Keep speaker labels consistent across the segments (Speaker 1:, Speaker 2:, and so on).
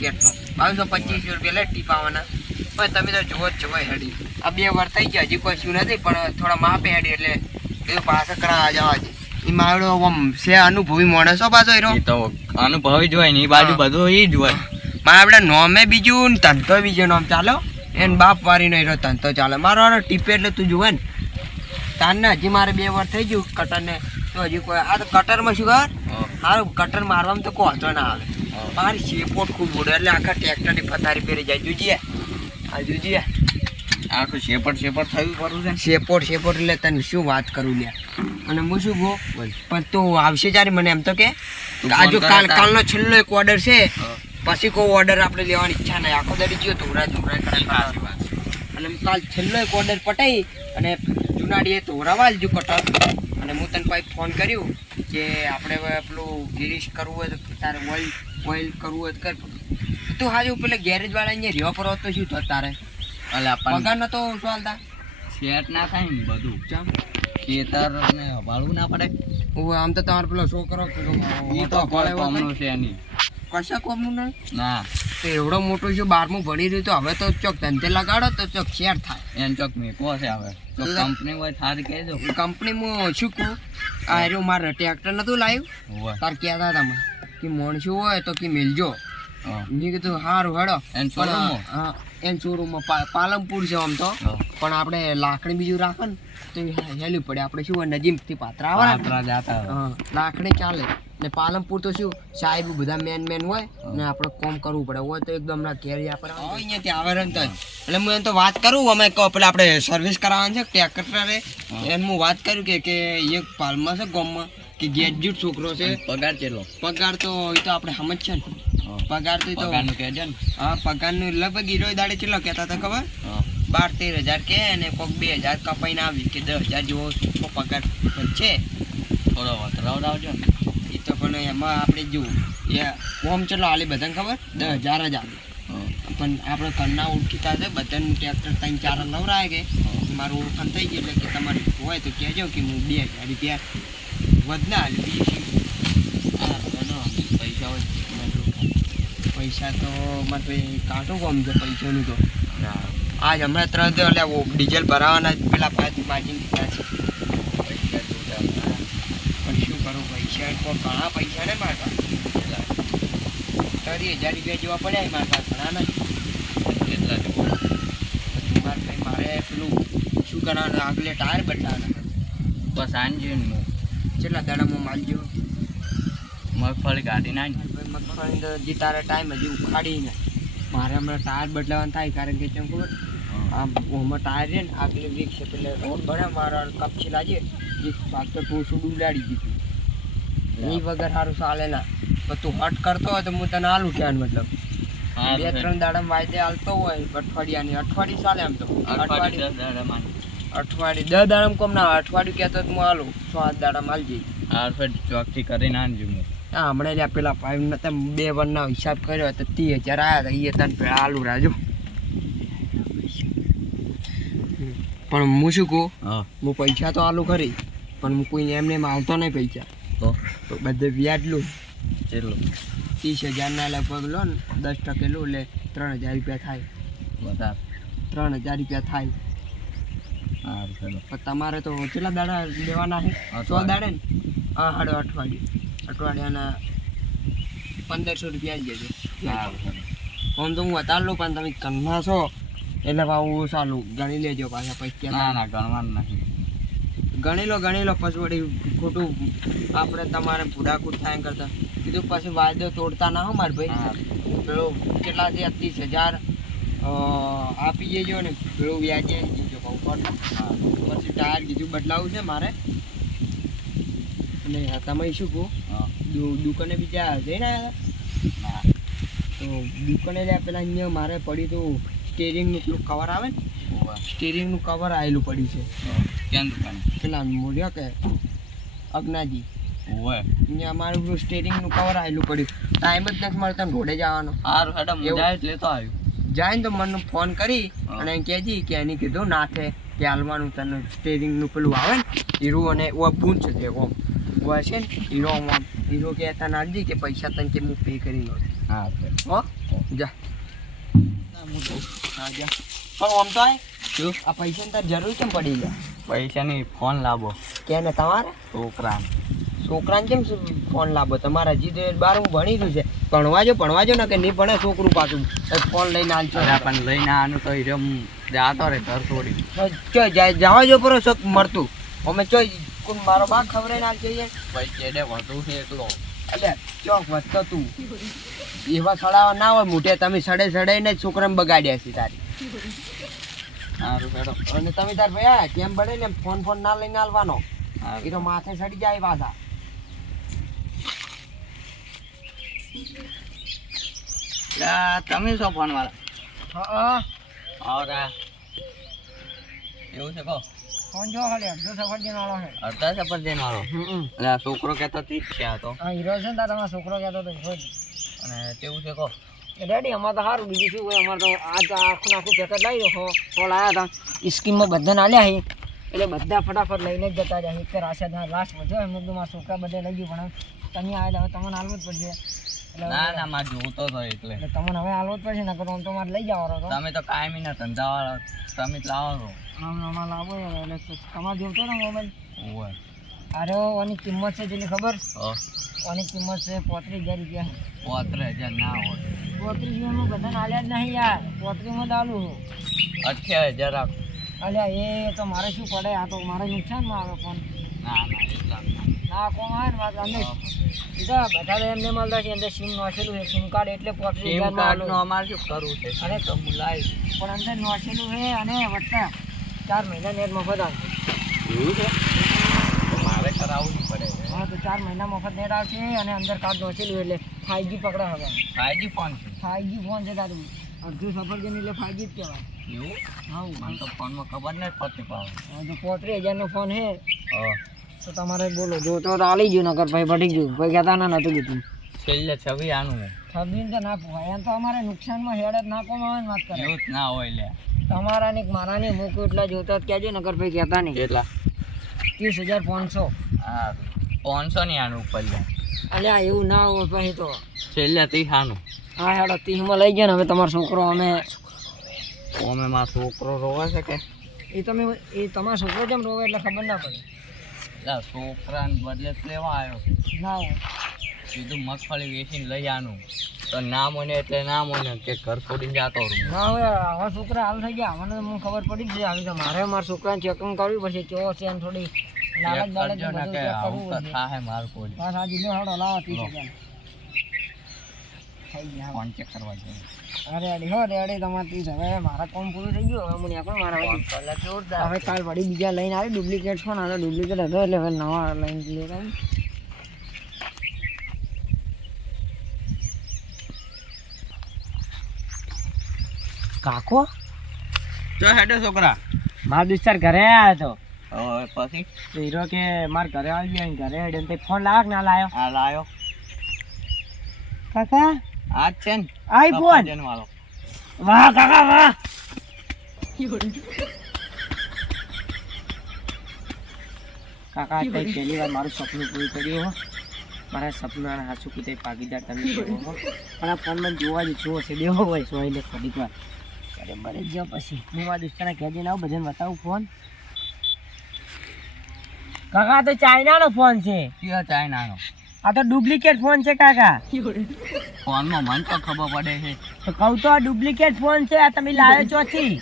Speaker 1: કેટલો બાવીસો પચીસ રૂપિયા લે ટીપાવાના પણ તમે તો જુઓ જ છો ભાઈ હેડી. આ બે વાર થઈ ગયા હજી કોઈ શું નથી પણ થોડા માપે હેડી એટલે એ પાછા કરા જવા છે. એ મારો આમ છે અનુભવી માણસો પાછો એનો.
Speaker 2: એ તો અનુભવી જ ને એ બાજુ બધું એ જ હોય.
Speaker 1: મારે આપણે નોમે બીજું ને ધંધો બીજો નોમ ચાલો એને બાપ વારી એરો ધંધો ચાલે. મારો આનો ટીપે એટલે તું જુએ ને. તારને હજી મારે બે વાર થઈ ગયું કટરને. તો હજી કોઈ આ તો કટરમાં શું કર સારું કટર મારવામાં તો કોઈ વાંધો ના આવે. મારી શેપોટ ખૂબ ઉડે એટલે આખા ટ્રેક્ટરની પથારી પહેરી જાય. જોજીએ આ જોજીએ
Speaker 2: આખું શેપટ શેપટ થયું કરું છે
Speaker 1: શેપોટ શેપોટ એટલે તને શું વાત કરું લે અને હું શું કહું? પણ તું આવશે ચારે મને એમ તો કે
Speaker 2: તું
Speaker 1: આ જો
Speaker 2: ફોન
Speaker 1: કાલ કાલનો છેલ્લો એક ઓર્ડર છે. પછી કોઈ ઓર્ડર આપણે લેવાની ઈચ્છા નહીં. આખો દરી ગયો ધોરા ધોરા કરે. અને કાલ છેલ્લો એક ઓર્ડર પટાઈ અને જુનાડીએ ધોરાવા જ કટર અને હું તને પછી ફોન કર્યું કે આપણે પેલું ગિરીશ કરવું હોય તો તારે ઓઇલ ઓઇલ કરવું હોય તો કર. તું હાજુ પેલા ગેરેજ વાળા અહીંયા રહ્યો પર તો શું થત તારે?
Speaker 2: અલા
Speaker 1: પગાર નતો ચાલતા
Speaker 2: સેટ ના થાય ને બધું.
Speaker 1: ચમ.
Speaker 2: ખેતર ને હવાળવું ના પડે.
Speaker 1: હું આમ તો તમારો પેલો છોકરો
Speaker 2: એ તો કોઈ કોમનું છે નહીં.
Speaker 1: કશા કોમનું નહીં
Speaker 2: ના.
Speaker 1: તો એવડો મોટો છે બારમું ભણી રહ્યું તો હવે તો ચોક ધંધે લગાડો તો ચોક શેર થાય.
Speaker 2: એન ચોક મેકો છે હવે. કંપની હોય થાર કહી કંપની
Speaker 1: કંપનીમાં શું કહું? આ રહ્યું મારે ટ્રેક્ટર નતું લાવ્યું. તાર કહેતા તમે કે મોણશું હોય તો કે મિલજો. મેં કીધું સારું હેડો.
Speaker 2: એન શોરૂમમાં?
Speaker 1: પાલનપુર છે આમ તો. પણ આપણે લાકડી બીજું રાખે ને તો હેલું પડે. આપણે શું હોય નજીકથી પાત્રા આવે લાકડી ચાલે. ને પાલનપુર તો શું સાહેબ બધા મેન મેન હોય ને આપણે કોમ કરવું પડે. હોય તો એકદમ ના ઘેર આપણે અહીંયાથી આવે ને તો એટલે હું એમ તો વાત કરું અમે પેલા આપણે સર્વિસ કરાવવાની છે ટ્રેક્ટરે એમ હું વાત કર્યું કે કે એક પાલમાં છે ગામમાં. કે ગ્રેજ્યુએટ છોકરો છે
Speaker 2: પગાર કેટલો?
Speaker 1: પગાર તો એ તો આપણે સમજ છે ને. પગાર તો
Speaker 2: પગારનું કહે છે ને?
Speaker 1: હા પગારનું લગભગ હીરો દાડે કેટલો કહેતા હતા ખબર? બાર તેર હજાર કે અને કોઈક બે હજાર કપાઈને આવી કે દસ હજાર જેવો છોકરો પગાર છે.
Speaker 2: થોડો વતરાવ લાવજો ને.
Speaker 1: એ તો પણ એમાં આપણે જોવું એ ઓમ ચલો હાલે બધાને ખબર? દસ હજાર જ આવે પણ આપણે ઘરના ઓળખીતા છે બધાને ટ્રેક્ટર ત્રણ ચાર નવરાય કે. મારું ઓળખાણ થઈ ગયું એટલે કે તમારે હોય તો કહેજો કે હું બે હજાર રૂપિયા વધના.
Speaker 2: પૈસા હોય
Speaker 1: પૈસા તો મારે તો કાંટું છે પૈસાનું તો. આજ હમણાં ત્રણ તો એટલે ડીઝલ ભરાવાના પેલા પાંચ માર્જિન દીધા છે પણ શું કરું પૈસા તો ઘણા પૈસા ને
Speaker 2: મારતા?
Speaker 1: ત્રીસ હજાર રૂપિયા જેવા પડ્યા મારતા ઘણા ને
Speaker 2: કેટલા
Speaker 1: મારે પેલું શું કરવાનું આગલે ટાયર બદલાવાના.
Speaker 2: બસ હું.
Speaker 1: કેટલા દાડામાં માલજો
Speaker 2: મગફળી કાઢી
Speaker 1: ના મગફળી તો હજી તારે ટાઈમ હજી ઉખાડીને. મારે હમણાં ટાયર બદલાવાનું થાય કારણ કે કેમ ખબર? આમ ઓમાં ટાયર છે ને આગલી વીક છે એટલે રોડ ભણે મારા કપછી લાગે એક ભાગ તો ટોસું ઉડાડી દીધું. એ વગર સારું ચાલે ના. પણ તું હટ કરતો હોય તો હું તને આલું ઉઠ્યા મતલબ. બે ત્રણ દાડા વાયદે હાલતો હોય અઠવાડિયાની અઠવાડિયું ચાલે એમ તો. અઠવાડિયું અઠવાડિયું દસ દાડા કોમ ના અઠવાડિયું કહેતો તો હું હાલું. સાત દાડા માલ જઈ
Speaker 2: ચોકથી કરીને આનજો હું.
Speaker 1: હા હમણાં જ્યાં પેલા પાઇપ નતા બે વનનો હિસાબ કર્યો તો ત્રીસ હજાર આવ્યા હતા. એ તને પેલા આલુ રાજુ પણ હું શું કહું?
Speaker 2: હા.
Speaker 1: પૈસા તો આલુ ખરી પણ હું કોઈ એમને એમ આવતો નહીં પૈસા.
Speaker 2: તો?
Speaker 1: બધે વ્યાજ લો.
Speaker 2: કેટલું?
Speaker 1: ત્રીસ હજારના લગભગ લો ને દસ ટકે લો એટલે ત્રણ હજાર રૂપિયા થાય.
Speaker 2: બધા
Speaker 1: ત્રણ હજાર રૂપિયા થાય. પણ તમારે તો કેટલા દાડા લેવાના છે? સો દાડે ને? હા હાડો અઠવાડિયું. અઠવાડિયાના પંદરસો રૂપિયા જ જજો
Speaker 2: સારું
Speaker 1: આમ તો હું વધારે લઉં પણ તમે કન્ના છો એટલે ભાવ સારું ગણી લેજો પાછા પૈસા.
Speaker 2: ના ના ગણવાનું નથી.
Speaker 1: ગણી લો ગણી લો પછી વળી ખોટું આપણે તમારે ભૂડાકૂટ થાય કરતા. કીધું પછી વાયદો તોડતા ના હો મારે ભાઈ. પેલો કેટલા છે? ત્રીસ હજાર. આપી જજો ને થોડું વ્યાજે દીજો કહું પણ. પછી ટાયર બીજું બદલાવું છે મારે. અને તમે શું કહો? દુકાને બીજા જઈને આવ્યા. તો દુકાને લે પેલા અહીંયા મારે પડ્યું તો સ્ટેરિંગનું પેલું કવર આવે ને. સ્ટેરિંગનું કવર આવેલું પડ્યું છે.
Speaker 2: ક્યાં દુકાન?
Speaker 1: પેલા મૂલ્યો કે? અજ્ઞાજી અહીંયા અમારું સ્ટેરિંગનું કવર આવેલું પડ્યું. ટાઈમ જ નથી મળતો રોડે જવાનો.
Speaker 2: સારું એટલે તો આવ્યું.
Speaker 1: જાય ને તો મને ફોન કરી. અને કહેજી કે એની કીધું નાથે કે હાલવાનું તને સ્ટેરિંગનું પેલું આવે ને હીરો અને ઓ પૂંછ છે ઓમ. ઓ છે ને હીરો ઓમ હીરો કે તને આલજી કે પૈસા તને કે હું પે કરી દઉં
Speaker 2: હા
Speaker 1: હો.
Speaker 3: જા.
Speaker 2: હું જા.
Speaker 3: પણ ઓમ તો
Speaker 2: શું?
Speaker 3: આ પૈસાની તાર જરૂર કેમ પડી જાય
Speaker 2: પૈસાની ફોન લાવો.
Speaker 3: કે ને તમારે?
Speaker 2: છોકરા
Speaker 3: છોકરાને કેમ ફોન લાવો તમારા હજી તો બારમું ભણી રહ્યું છે. ભણવા જો ભણવા જો ને કે નહીં ભણે છોકરું પાછું. ફોન લઈને હાલશો
Speaker 2: પણ લઈને આનું તો રમ હું જાતો રે ઘર છોડી.
Speaker 3: ચો જાય? જવા જો પરો શોખ મળતું. અમે ચો કોણ મારો બા ખબર ના જઈએ?
Speaker 2: ભાઈ ચેડે વધુ છે એટલો.
Speaker 3: એટલે ચોક વધતો તું. એવા સડાવા ના હોય મોટે તમે સડે સડાઈને છોકરાને બગાડ્યા છે તારી. અને તમે તાર ભાઈ કેમ બને ને ફોન ફોન ના લઈને આવવાનો એ તો માથે સડી જાય પાછા.
Speaker 2: તમે છો ફોન વાળા?
Speaker 3: હા
Speaker 2: એવું છે કહો.
Speaker 3: ફોન જો ખાલી અડધો સફરજન વાળો છે.
Speaker 2: અડધા સફરજન વાળો? એટલે આ છોકરો કહેતો તી જ છે આ તો.
Speaker 3: હા હીરો છે ને તાર છોકરો કહેતો તો હીરો
Speaker 2: અને કેવું છે કહો?
Speaker 3: રેડી અમારે તો સારું બીજું શું હોય? અમારે તો આખું આખું પેકેટ લઈ દો ફોન આવ્યા હતા. સ્કીમમાં બધાને આલ્યા છે. એટલે બધા ફટાફટ લઈને જ જતા રહ્યા એક રાશા ત્યાં લાસ્ટ વધ્યો એમ છોકરા બધા લઈ ગયું પણ તમે આવ્યા હવે તમને હાલવું જ પડશે.
Speaker 2: ના ના મારે જોતો હતો એટલે.
Speaker 3: તમને હવે આલો જ પડશે નકર તો આમ તો મારે લઈ જવાનો હતો.
Speaker 2: તમે તો કાયમી ના ધંધા વાળો તમે જ લાવો છો.
Speaker 3: આમ અમારે લાવો એટલે તમારે જોતો ને મોબાઈલ.
Speaker 2: ઓવે
Speaker 3: અરે ઓની કિંમત છે જેની ખબર? ઓની કિંમત છે પોત્રીસ હજાર રૂપિયા.
Speaker 2: પોત્રીસ હજાર ના હોય.
Speaker 3: પોત્રીસ હજારમાં બધાને આલ્યા જ નહીં યાર. પોત્રીસમાં દાલું
Speaker 2: અઠ્યાવીસ હજાર રાખો.
Speaker 3: અલ્યા એ તો મારે શું પડે? આ તો મારે નુકસાનમાં આવે ફોન
Speaker 2: ના ના એટલા ના.
Speaker 3: કોમ આવે ને વાત અંદર સીધા બધા એમને મળતા છે અંદર સિમ નોખેલું છે સિમ કાર્ડ એટલે પોત્રીસ
Speaker 2: સિમ
Speaker 3: હજારમાં
Speaker 2: કાર્ડનું
Speaker 3: આલું.
Speaker 2: અમારે શું કરવું છે?
Speaker 3: અરે
Speaker 2: તો હું
Speaker 3: પણ અંદર નોખેલું છે અને વત્તા ચાર મહિના નેટ મફત આવશે.
Speaker 2: એવું છે? મારે કરાવવું પડે.
Speaker 3: હા તો ચાર મહિના મફત નેટ આવશે અને અંદર કાર્ડ નોખેલું એટલે ફાઈવજી પકડા હવે
Speaker 2: ફાઈવજી ફોન છે?
Speaker 3: ફાઈવજી ફોન છે દાદુ અડધું સફરજન એટલે ફાઈવજી જ કહેવાય.
Speaker 2: એવું?
Speaker 3: હા
Speaker 2: મને તો ફોનમાં ખબર નહીં પડતી પાવ
Speaker 3: પોત્રીસ હજારનો ફોન છે.
Speaker 2: હા.
Speaker 3: તો તમારે બોલો જો તો આલી ગયું નકર ભાઈ પટી ગયું. ભાઈ કહેતા ના નતું કીધું.
Speaker 2: છેલ્લે છવી આનું
Speaker 3: છબીન તો ના પોવાય એમ તો અમારે નુકસાનમાં હેડ જ ના ને વાત કરે.
Speaker 2: એવું જ ના હોય લે.
Speaker 3: તમારા ને મારા ને મૂકું એટલા જોતો જ કહેજો નકર ભાઈ કહેતા નહીં.
Speaker 2: કેટલા?
Speaker 3: ત્રીસ હજાર પાંચસો.
Speaker 2: હા પાંચસો ની આનું ઉપર લે.
Speaker 3: અલ્યા એવું ના હોય પછી તો.
Speaker 2: છેલ્લે ત્રીસ આનું.
Speaker 3: હા હેડો ત્રીસમાં લઈ ગયા ને હવે તમારો છોકરો અમે
Speaker 2: અમે મારો છોકરો રોવે છે કે?
Speaker 3: એ તમે એ તમારો છોકરો કેમ રોવે એટલે ખબર ના પડે.
Speaker 2: લા છોકરાને બદલે લેવા આવ્યો
Speaker 3: ના
Speaker 2: સીધું મગફળી વેચીને લઈ આનું. તો ના મને એટલે ના મને કે ઘર છોડીને જતો રહું.
Speaker 3: ના હવે આવા છોકરા હાલ થઈ ગયા. મને મને ખબર પડી જ આવી તો મારે મારા છોકરાને ચેકિંગ કરવી પડશે. કેવો છે અને થોડી લાલચ
Speaker 2: કરજો
Speaker 3: બધું
Speaker 2: કે આવું તો મારું કોઈ.
Speaker 3: બસ આજે લો હેડો લાવો થઈ ગયા.
Speaker 2: ફોન ચેક કરવા જોઈએ.
Speaker 3: અરે હો રેડી તમારે હવે મારા કોમ પૂરું થઈ ગયું હવે મને એકલો મારા
Speaker 2: ફોન
Speaker 3: હવે
Speaker 2: પહેલા જોરદાર.
Speaker 3: હવે કાલ વળી બીજા લઈને આવી ડુપ્લિકેટ ફોન આવે ડુપ્લિકેટ હતો એટલે હવે નવા લઈને લેતા આવી. કાકો?
Speaker 2: ચો હેડે છોકરા.
Speaker 3: મારા દોસ્તાર ઘરે આવ્યો હતો
Speaker 2: પછી?
Speaker 3: હીરો કે મારા ઘરે આવી ગયો ઘરે હેડે ફોન લાવ્યો ના લાવ્યો
Speaker 2: આ લાયો.
Speaker 3: કાકા?
Speaker 2: આ જ છે ને?
Speaker 3: આઈફોન
Speaker 2: સફરજન વાળો
Speaker 3: વાહ કાકા વાહ. કાકા તે પહેલી વાર મારું સપનું પૂરું કર્યું હો. મારા સપનાના હાસુ કીધે ભાગીદાર તમે હો પણ આ ફોન મને જોવા જ જોવો છે દેવો હોય સો એટલે ઘડીક વાર. અરે મરે જ પછી. હું મારા દોસ્તાને કહેજે ના બધાને બતાવું ફોન. કાકા તો ચાઇનાનો ફોન છે.
Speaker 2: કયો ચાઇનાનો?
Speaker 3: આ તો ડુપ્લિકેટ ફોન છે કાકા.
Speaker 2: ફોનમાં મને તો ખબર પડે છે.
Speaker 3: તો કહું તો આ ડુપ્લિકેટ ફોન છે આ તમે લાવ્યો ચોથી.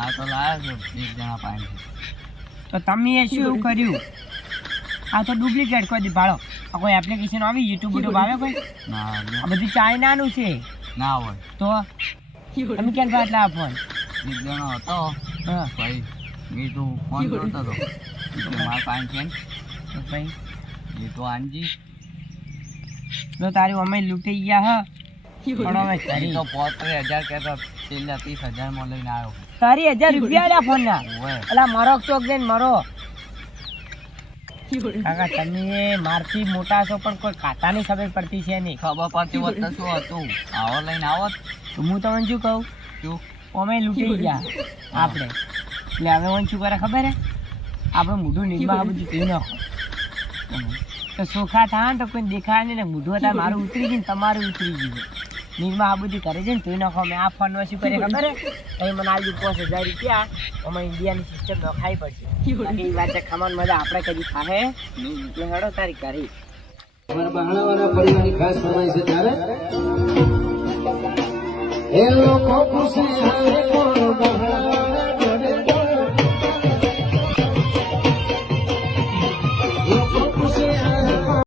Speaker 2: આ તો લાવ્યો છો એક જણા પાસે.
Speaker 3: તો તમે એ શું એવું કર્યું? આ તો ડુપ્લિકેટ કોઈ દી ભાડો. આ કોઈ એપ્લિકેશન આવી યુટ્યુબ યુટ્યુબ આવે કોઈ?
Speaker 2: ના
Speaker 3: આ બધું ચાઇનાનું છે.
Speaker 2: ના હોય.
Speaker 3: તો તમે કેમ ભાઈ આ ફોન?
Speaker 2: એક જણો હતો.
Speaker 3: હા.
Speaker 2: ભાઈ મેં તું. ફોન કરતો હતો મારા પાસે છે
Speaker 3: ભાઈ?
Speaker 2: એ તો આંજી
Speaker 3: તો તારી અમે લૂંટી ગયા હા. પણ
Speaker 2: અમે
Speaker 3: તારી
Speaker 2: તો પોત્રીસ હજાર કહેતો છેલ્લા ત્રીસ હજારમાં લઈને આવ્યો.
Speaker 3: તારી હજાર રૂપિયા આલ્યા ફોન ના.
Speaker 2: ઓવે.
Speaker 3: અલા મારો ચોક દે મારો. કાકા તમે મારથી મોટા છો પણ કોઈ ખાતાની ખબર પડતી છે નહીં.
Speaker 2: ખબર પડતી હોત તો શું હતું? આવો લઈને આવો
Speaker 3: તો હું તમને શું કહું?
Speaker 2: શું?
Speaker 3: અમે લૂંટી ગયા આપણે. એટલે હવે હું શું કરે ખબર હે? આપણે મોઢું આ બધું પી નાખો. તો સોખા થાય ને તો કોઈ દેખાય નહીં ને. મૂઢો હતા મારું ઉતરી ગયું તમારું ઉતરી ગયું. નિર્મા આ બધી કરે છે ને તું નાખો અમે આ ફોનમાં શું કરે ખબર હે અહીં મને આજુ પાંચ હજાર રૂપિયા અમે ઇન્ડિયાની સિસ્ટમ નખાઈ પડશે. બાકી એ વાત છે ખમણ મજા આપણે કદી ખાહે? એટલે હડો તારી કરી
Speaker 4: અમારા બહાણાવાળા પરિવારની ખાસ ફરમાઈ છે ત્યારે એ લોકો ખુશી હારે કોણ